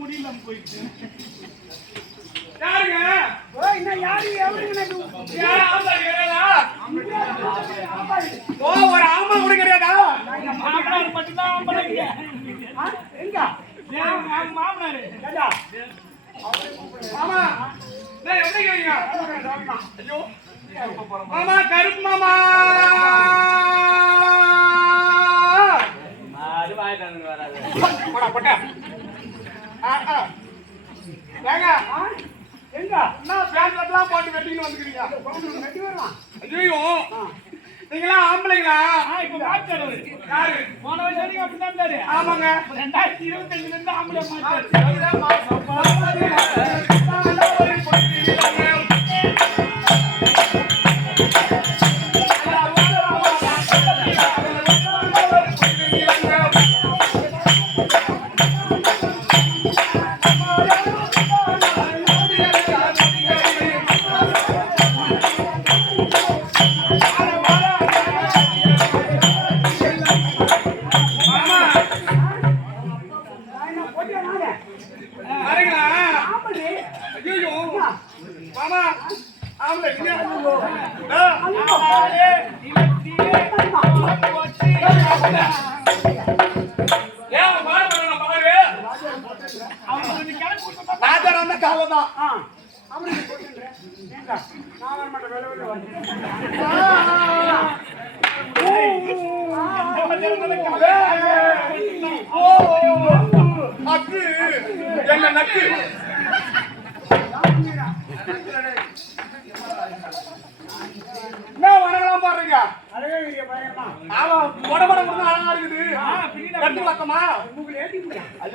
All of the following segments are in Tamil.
முடியல போயிட்டு. யாருங்க? ஓய் என்ன யாரு எவருங்க நடு? யார ஆம்பளை கிடையாதா? ஓ ஒரு ஆம்பளை கூட கிடையாதா? மாமனார் மட்டும் தான் ஆம்பளைங்க. எங்க? ஏன் மாமனார்? ஏடா. மாமா நான் எப்படி இருக்கீங்க? ஐயோ மாமா கருப்பு மாமா அது வாய்தானு வராது. போடா போடா. ஏங்க எங்க? என்ன பேண்ட் கட்டலாம் போட்டு வெட்டின்னு வந்துக்கிறீங்க? வெட்டி வரலாம். ஐயோ நீங்களா ஆம்பளைங்களா? இப்ப மாட்டாரு. யாரு? போன வருஷம் வரைக்கும் அப்படிதான் இருந்தாரு. ஆமாங்க 2025ல இருந்து ஆம்பளை மாட்டாரு.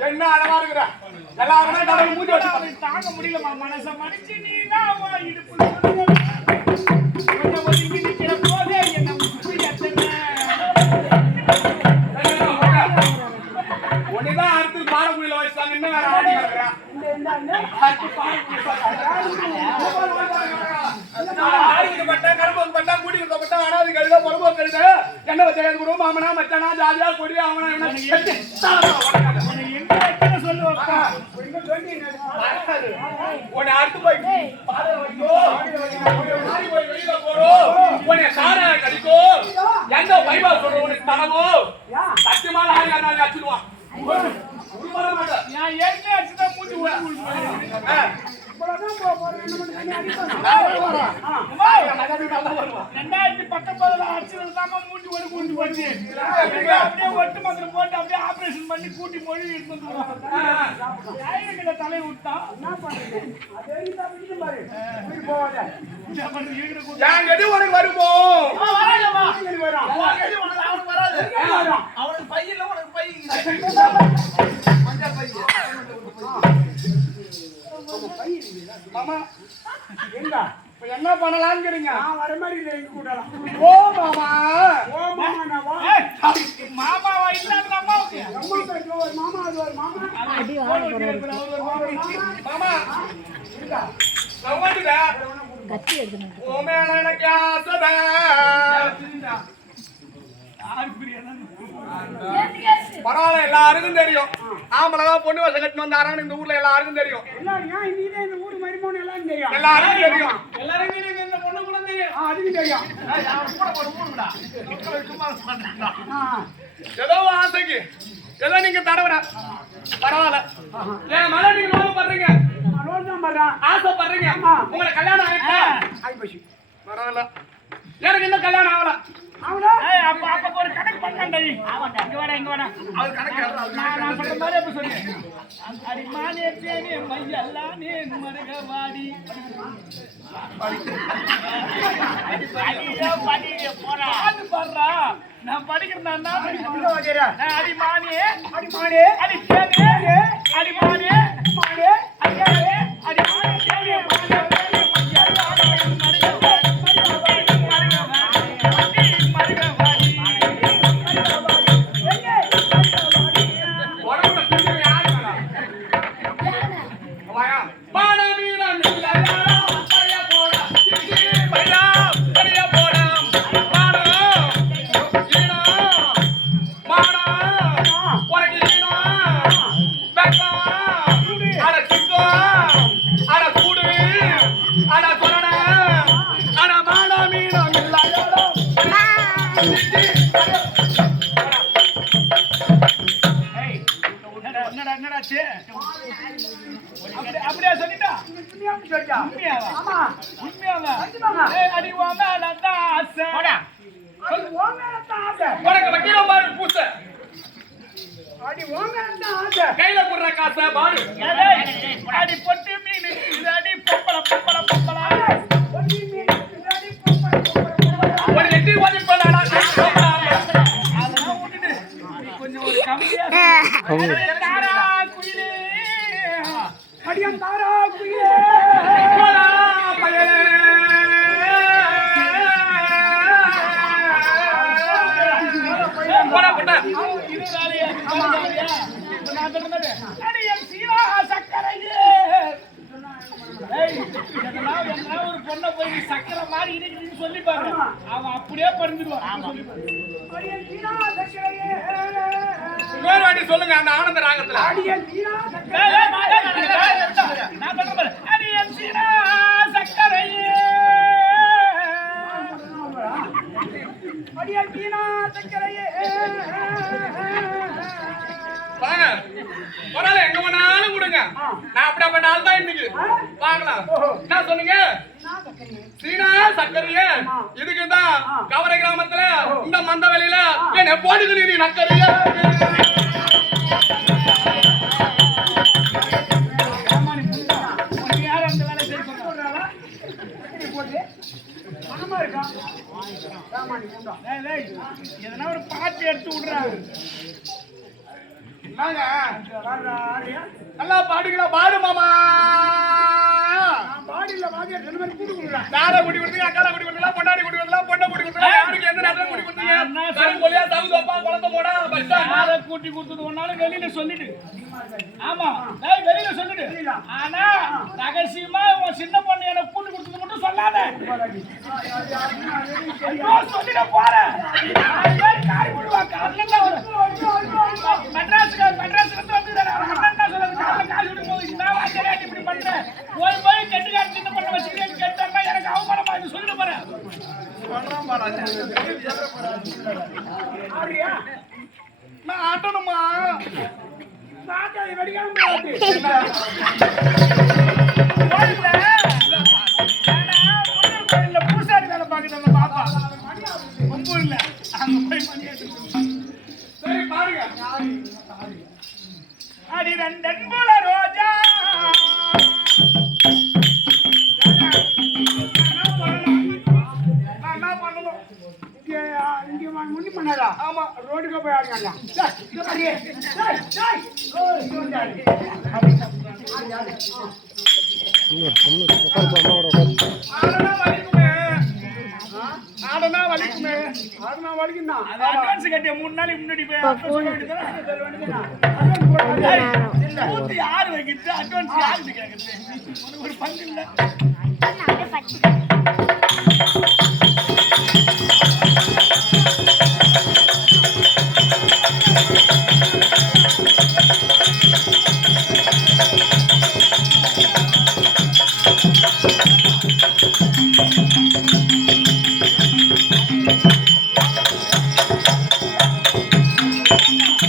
என்ன அழகா இருக்கிற எல்லாரும் மூஞ்சி வச்சு தாங்க முடியல மனச மடிச்சு நீ தான் இடுப்பு ஒதுங்கி நிக்கிற போதே என்ன ஒன்னுதான் அடுத்து பாடக்குழியில வச்சுட்டாங்க இன்னும் வேற ஆடி இருக்கிறேன் கரும்பு பட்டா கூட்டி பட்டா அனாதி கழுத பொறுப்பு கழுத என்ன வச்சது கூட மாமனா மச்சானா ஜாதியா கொடியா அவனா உன்னை அடுத்து போய் வெளியில போறோம் உன்னை சார கடிக்கோ எந்த பைபா சொல்ற உனக்கு தரவோ சத்தியமான ஆள் அடிச்சிடுவான் நான் ஏற்கனவே அடிச்சுதான் மூஞ்சி ஒட்டு மக்கள் போட்டு அப்படியே ஆபரேஷன் பண்ணி கூட்டி மொழி தலை விட்டான் என்ன பண்றது உனக்கு வருமோ அவனுக்கு பையில உனக்கு பை மாமா எங்க இப்ப என்ன பண்ணலாம்ங்கறீங்க? நான் வர மாதிரி இல்ல எங்க கூடலாம். ஓ மாமா நான் வா. மாமாவா இல்ல அம்மாவுக்கு. அம்மாவுக்கு ஒரு மாமா அது ஒரு மாமா. அடி மாமா எங்க சவாடுடா கத்தி எடுக்கணும். ஓ மேல எனக்கு ஆசைடா. பரவாயில்ல எல்லாருக்கும் தெரியும் ஆம்பளதான் பொண்ணு வசம் கட்டின்னு வந்தாரான்னு இந்த ஊர்ல எல்லாருக்கும் தெரியும் இந்த ஊர் மரிமோன்னு எல்லாரும் தெரியும் எல்லாருக்கும் தெரியும் எல்லாரும் தெரியும் இந்த பொண்ணு கூட தெரியும் அதுக்கு தெரியும் ஏதோ ஆசைக்கு ஏதோ நீங்க தடவுற பரவாயில்ல ஏன் மழை நீங்க லோன் பண்றீங்க ஆசைப்படுறீங்க உங்களை கல்யாணம் ஆயிடுச்சு பரவாயில்ல எனக்கு இன்னும் கல்யாணம் ஆகல அப்ப ஒரு கணக்கு பண்ணாண்டா இங்க வாடா அவர் கணக்கு நான் சொல்ற மாதிரி அப்ப சொல்லு அடிமானே தேனே மையல்லானே மருகவாடி அடியே போறா அது பாறா நான் படிக்கிறேன்னா அடிமானே அடி தேனே அடிமானே மானே அடியாரே அடிமானே தேனே அட கூடு அட சொரண அட மாட மீனம் இல்லாயோட என்னடாச்சு அப்படியே சொல்லிட்டா உண்மையாவா அடி மேல தான் ஆசை உனக்கு வைக்கிற மாதிரி பூச கையில போடுற காசை பாடு அடி பொட்டு மீன் அடி பொம்பள பொம்பள பொம்பள ஒரு எட்டி வாதிப்படா அதெல்லாம் விட்டுட்டு கொஞ்சம் ஒரு கம்மியா தாரா குயிலே அடியம் தாரா குயிலே இது வேலையா நான் சொல்றது அடி என் சீரா சக்கரையே ஒரு பொண்ணை போய் நீ சக்கரை மாதிரி இருக்குன்னு சொல்லி பாரு அவன் அப்படியே பறிஞ்சிடுவான் இன்னொரு வாட்டி சொல்லுங்க அந்த ஆனந்த ராகத்துல நான் சொல்றேன் பாரு அடியன் சீரா சக்கரையே அடியன் சீரா சக்கரையே வாங்க பரவாயில்ல எங்க வேணாலும் கொடுங்க நான் அப்படிப்பட்ட ஆள் தான் இன்னைக்கு வாங்கலாம் என்ன சொன்னீங்க சீனா சக்கரையே இதுக்குதான் கவரை கிராமத்துல இந்த மந்த வேலையில என்ன போடுகிறீ நீ நக்கரையே யார் அந்த வேலை செய்ய சொல்றாங்களா மனமா இருக்கா எதனா ஒரு பாட்டு எடுத்து விடுறாங்க நல்லா பாடுங்களா பாடு மாமா பாடியில வாங்க ரெண்டு பேரும் கூட்டு கொடுக்குறாங்க தாரா குடி கொடுத்தீங்க அக்கால குடி கொடுத்தீங்க பொண்டாடி குடி கொடுத்தீங்க பொண்ணை குடி கொடுத்தீங்க யாருக்கு எந்த நேரத்துல குடி கொடுத்தீங்க கருங்கோலியா சவுதப்பா குழந்தை போடா பஸ் யாரை கூட்டி கொடுத்தது ஒன்னாலும் வெளியில சொல்லிடு ஆமா வெளியில சொல்லிடு ஆனா ரகசியமா உன் சின்ன பொண்ணு எனக்கு கூட்டி கொடுத்தது மட்டும் சொல்லாத சொல்லிட போறேன் மெட்ராஸ்ல இப்படி பண்றேன் போய் கெட்டுக்கார சின்ன பண்ண வச்சுக்கிறேன்னு கேட்டா எனக்கு அவமானமா இது சொல்லிட்டு போறேன் நான் ஆட்டணுமா பூசாரி வேலை பாக்குறாங்க பாப்பா ரொம்ப இல்ல அங்க போய் சரி பாருங்க அடி ரெண்டன் போல ரோஜா என்ன பண்ணணும் இங்க முன்னி பண்ணாரா ஆமா ரோடுக்கு போய் ஆடுங்க ஆடனா வலிக்குமே ஆடுனா வலிக்குன்னா அட்வான்ஸ் கட்டிய 3 நாளைக்கு முன்னாடி போய் யாரு வைக்கிறது அட்வான்ஸ் யாருக்கு கேட்கறது ஒரு பங்கு இல்ல